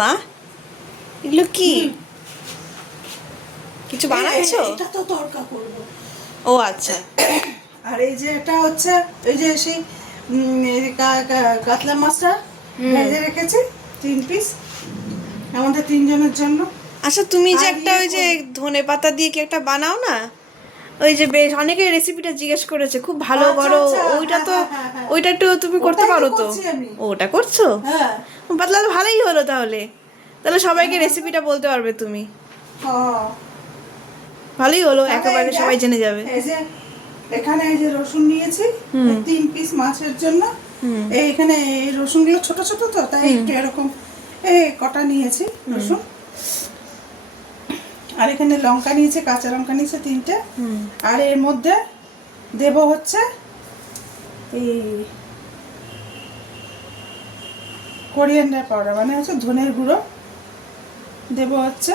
মা, এগুলো কি? কিছু বানাচ্ছো? এটা তো তরকা করব। ও আচ্ছা। আর এই যে এটা হচ্ছে এই যে সেই এই যে কাতলা মাছটা ভেজে রেখেছি 3 পিস আমাদের 3 জনের জন্য। আচ্ছা, তুমি যে আর একটা ওই যে করব। ধনে পাতা দিয়ে কি একটা বানাও না, ওই যে বেশ অনেকে রেসিপিটা জিজ্ঞেস করেছে, খুব ভালো আচ্ছা করো। আচ্ছা, ওইটা হ্যাঁ তো, হ্যাঁ হ্যাঁ হ্যাঁ, ওইটা একটু তুমি করতে ওটাই তো পারো তো? করছি আমি। ওটা করছো? হ্যাঁ। পাতলা তো ভালোই হলো তাহলে। তাহলে কেন সবাইকে বলতো? রেসিপিটা বলতে পারবে তুমি। হ্যাঁ। ভালোই হলো, তাহলে একেবারে এই দেখ, সবাই জেনে যাবে। এই যে এখানে এই যে রসুন নিয়েছি হুম। 3 পিস মাছের জন্য। হুম। এইখানে এই রসুনগুলো ছোট ছোট তো, তাই হুম। একটু এরকম এই কটা নিয়েছি রসুন। আর এখানে লঙ্কা নিয়েছি, কাঁচা লঙ্কা নিয়েছি 3টে। হুম। আর এর মধ্যে দেব হচ্ছে এই কোরিয়ান্ডার পাউডার, মানে হচ্ছে ধনের গুঁড়ো দেব হচ্ছে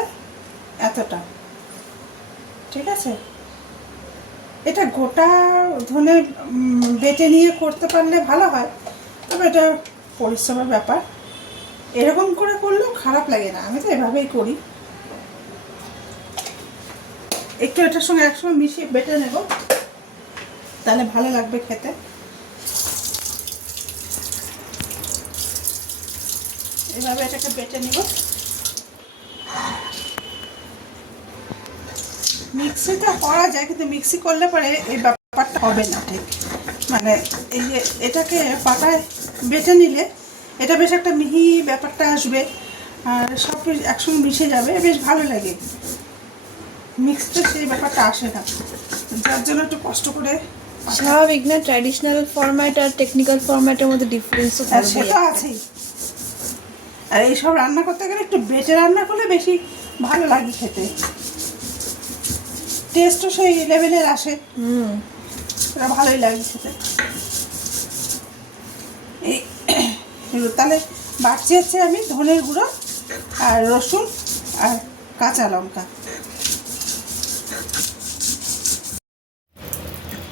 এতটা। ঠিক আছে, এটা গোটা ধনে বেটে নিয়ে করতে পারলে ভালো হয়, তবে এটা পরিশ্রমের ব্যাপার। এরকম করে করলেও খারাপ লাগে না, আমি তো এভাবেই করি। একটু এটার সঙ্গে একসঙ্গে মিশিয়ে বেটে নেব, তাহলে ভালো লাগবে খেতে। এভাবে এটাকে বেটে নিব। মিক্সিটা করা যায়, কিন্তু মিক্সি করলে পরে এই ব্যাপারটা হবে না ঠিক। মানে এই যে এটাকে পাটায় বেটে নিলে এটা বেশ একটা মিহি ব্যাপারটা আসবে, আর সব কিছু একসঙ্গে মিশে যাবে, বেশ ভালো লাগে। মিক্সটা সেই ব্যাপারটা আসে না, যার জন্য একটু কষ্ট করে স্বাভাবিক না, ট্র্যাডিশনাল ফরম্যাট আর টেকনিক্যাল ফরম্যাটের মধ্যে ডিফারেন্সও আর থাকবে। সে তো আছেই। আর এইসব রান্না করতে গেলে একটু বেটে রান্না করলে বেশি ভালো লাগে খেতে, টেস্টও সেই লেভেলের আসে। হুম। এটা ভালোই লাগে খেতে। এই তাহলে বাড়ছি হচ্ছে আমি ধনের গুঁড়ো আর রসুন আর কাঁচা লঙ্কা।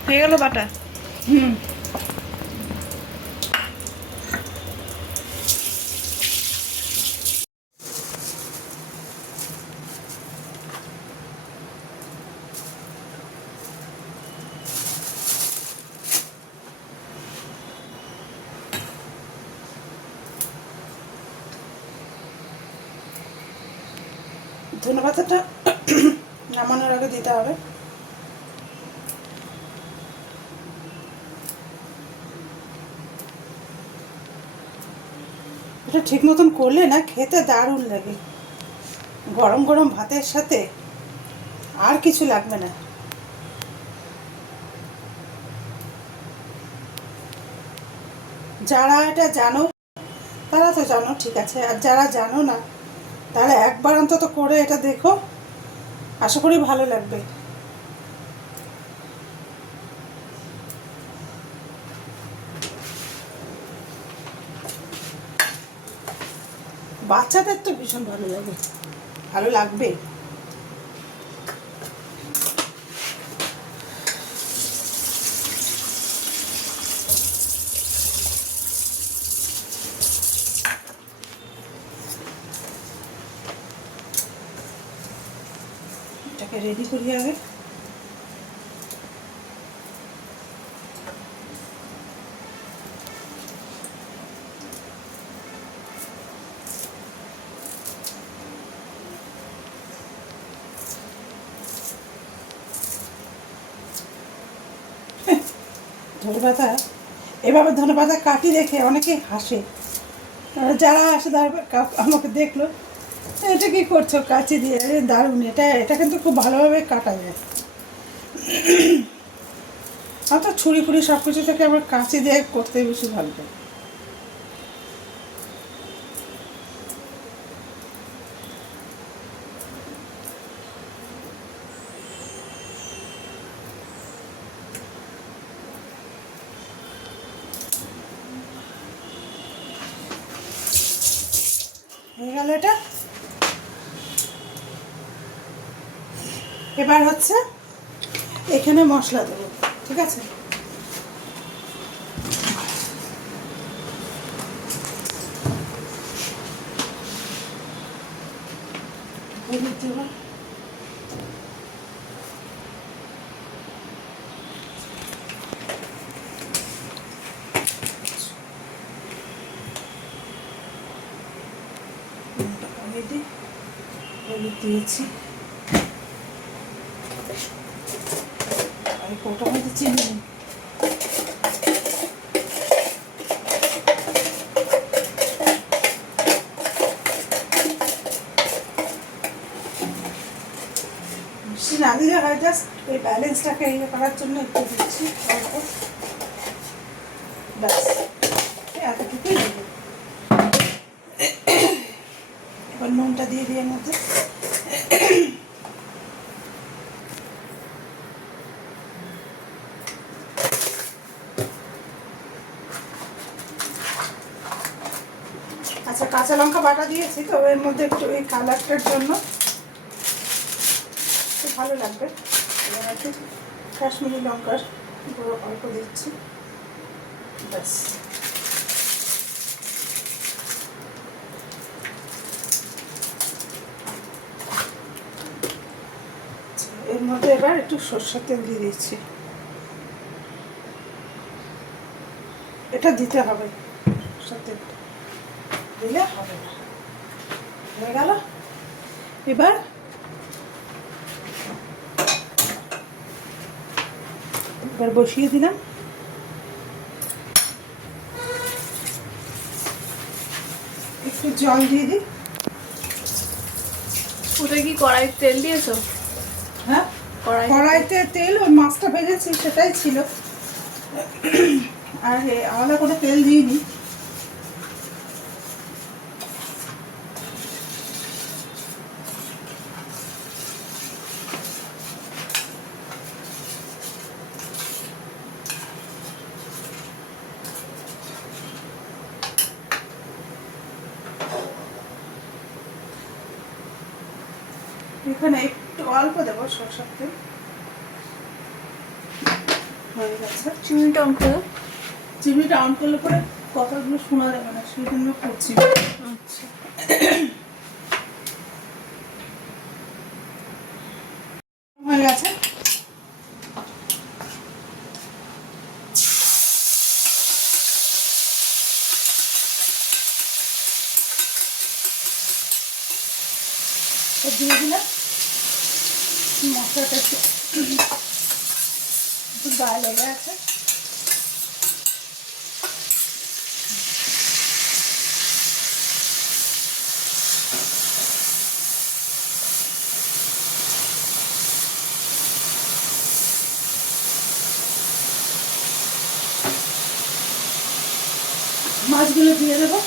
হয়ে গেল বাটা? হুম। ধনেপাতাটা নামানোর আগে দিতে হবে। এটা ঠিক মতন করলে না খেতে দারুণ লাগে, গরম গরম ভাতের সাথে আর কিছু লাগবে না। যারা এটা জানো তারা তো জানো, ঠিক আছে, আর যারা জানো না তাহলে একবার অন্তত করে এটা দেখো, আশা করি ভালো লাগবে। বাচ্চাদের তো ভীষণ ভালো লাগে, ভালো লাগবে। এটাকে রেডি করি আগে। ধনেপাতা এভাবে ধনেপাতা কাটি দেখে অনেকে হাসে, যারা আসে আমাকে দেখলো, এটা কি করছো কাঁচি দিয়ে? দারুণ, এটা এটা কিন্তু খুব ভালোভাবে কাটা যায়। আমার তো ছুরি ফুড়ি সব কিছু থেকে আমার কাঁচি দিয়ে করতে বেশি ভালো লাগে। হয়ে গেল এটা। এবার হচ্ছে এখানে মশলা দেবো, ঠিক আছে। হলুদ দেবো। হলুদ দিয়েছি, আর কোটার মধ্যে চিনি নেই। না দিলে হয়, জাস্ট এই ব্যালেন্সটাকে ইয়ে করার জন্য একটু দিচ্ছি অল্প, ব্যাস এতটুকুই দেবো। এবার নুনটা দিয়ে দিয়ে মধ্যে আচ্ছা কাঁচা লঙ্কা বাটা দিয়েছি তো এর মধ্যে একটু এই কালারটার জন্য খুব ভালো লাগবে। এবার একটু কাশ্মীরি লঙ্কার গুঁড়ো অল্প দিচ্ছি, ব্যাস। এর মধ্যে এবার একটু সরষের তেল দিয়ে দিচ্ছি, এটা দিতে হবে, সরষের তেল দিলে হবে না। হয়ে গেল, এবার বসিয়ে দিলাম। একটু জল দিয়ে দিই। ওটা কি কড়াইতে তেল দিয়েছো? হ্যাঁ, কড়াইতে তেল, ওই মাছটা ভেজেছি সেটাই ছিল, আর আলাদা করে তেল দিইনি। এখানে একটু অল্প দেবো সরষের তেল, হয়ে গেছে। চিনিটা অন করে। চিনিটা অন করলে পরে কথাগুলো শোনা যাবে না, সেই জন্য করছি। আচ্ছা, হয়ে গেছে। দিয়ে দিলাম মশলাটা, একটু গায়ে লেগে আছে। মাছগুলো দিয়ে দেবো।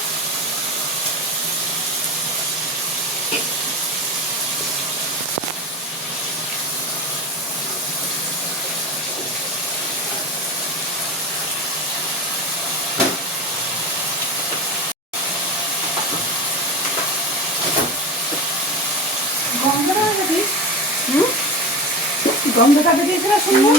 গন্ধটা আগে দিই, গন্ধটা আগে দিয়েছিল শুনলাম।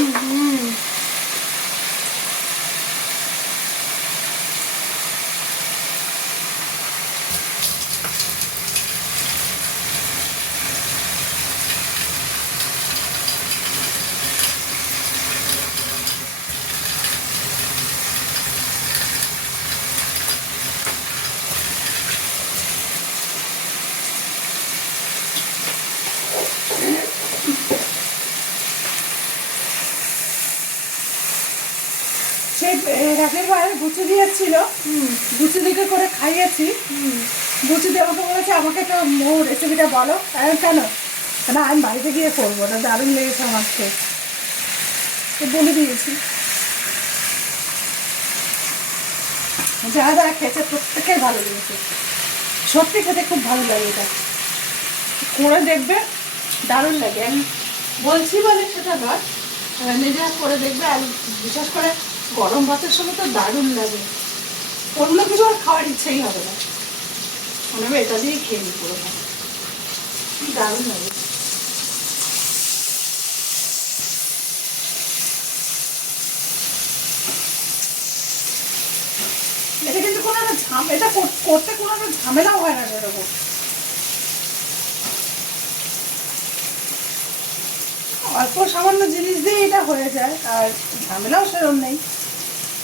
সেই রাতের বার গুচি দিয়েছিল, গুচি দিকে করে খাইয়েছি। গুচি দিয়ে আমাকে বলেছে আমাকে তো রেসিপিটা বলো। কেন না, আমি বাড়িতে গিয়ে করবো না, দারুণ লেগেছে আমার খেয়ে, তো বলে দিয়েছি। যারা যারা খেয়েছে প্রত্যেকের ভালো লেগেছে, সত্যি খেতে খুব ভালো লাগে। এটা করে দেখবে, দারুণ লাগে। আমি বলছি বলে সেটা নয়, নিজেরা করে দেখবে। আর বিশেষ করে গরম ভাতের সঙ্গে তো দারুণ লাগে, অন্য কিছু আর খাওয়ার ইচ্ছেই হবে না, মনে হবে এটা দিয়েই খেয়ে নিই পুরো ভাত, দারুণ লাগে। এটা কিন্তু কোনো এটা করতে কোনো ঝামেলাও হয় না এরকম। অল্প সামান্য জিনিস দিয়ে এটা হয়ে যায়, আর ঝামেলাও সেরকম নেই,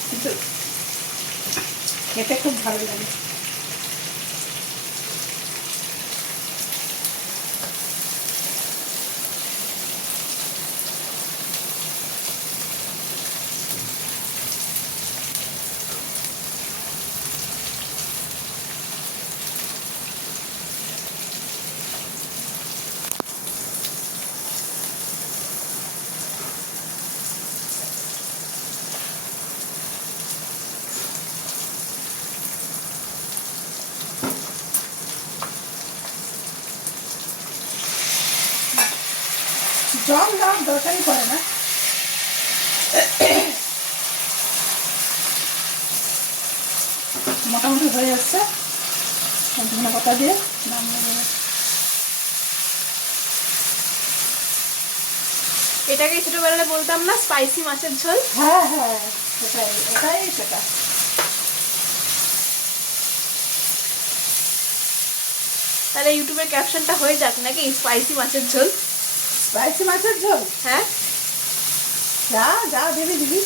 কিন্তু খেতে খুব ভালো লাগে। জল দেওয়ার দরকারই পড়ে না। মোটামুটি হয়ে যাচ্ছে, ধনে পাতা দিয়ে নামিয়ে দেবো। এটাকে ছোটবেলায় বলতাম না স্পাইসি মাছের ঝোল? হ্যাঁ হ্যাঁ, সেটাই এটাই সেটা। তাহলে ইউটিউবের ক্যাপশনটা হয়ে যাক নাকি, স্পাইসি মাছের ঝোল। স্পাইসি মাছের ঝোল, হ্যাঁ, যা যা দিবি দিবি।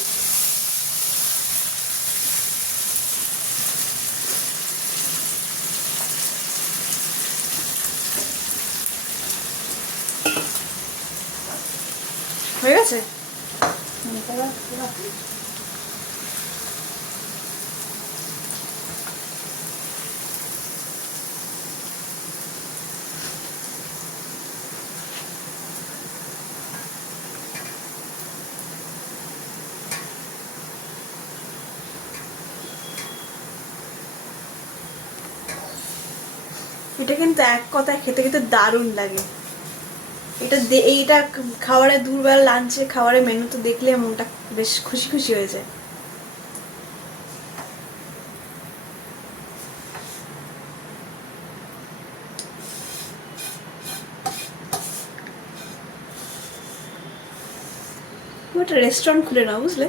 হয়ে গেছে। এটা কিন্তু এক কথায় খেতে খেতে দারুণ লাগে। এইটা খাবারে দুপুরবেলা লাঞ্চে খাবারের মেনু তো দেখলে মনটা বেশ খুশি খুশি হয়ে যায়। একটা রেস্টুরেন্ট খুলে নাও, বুঝলে?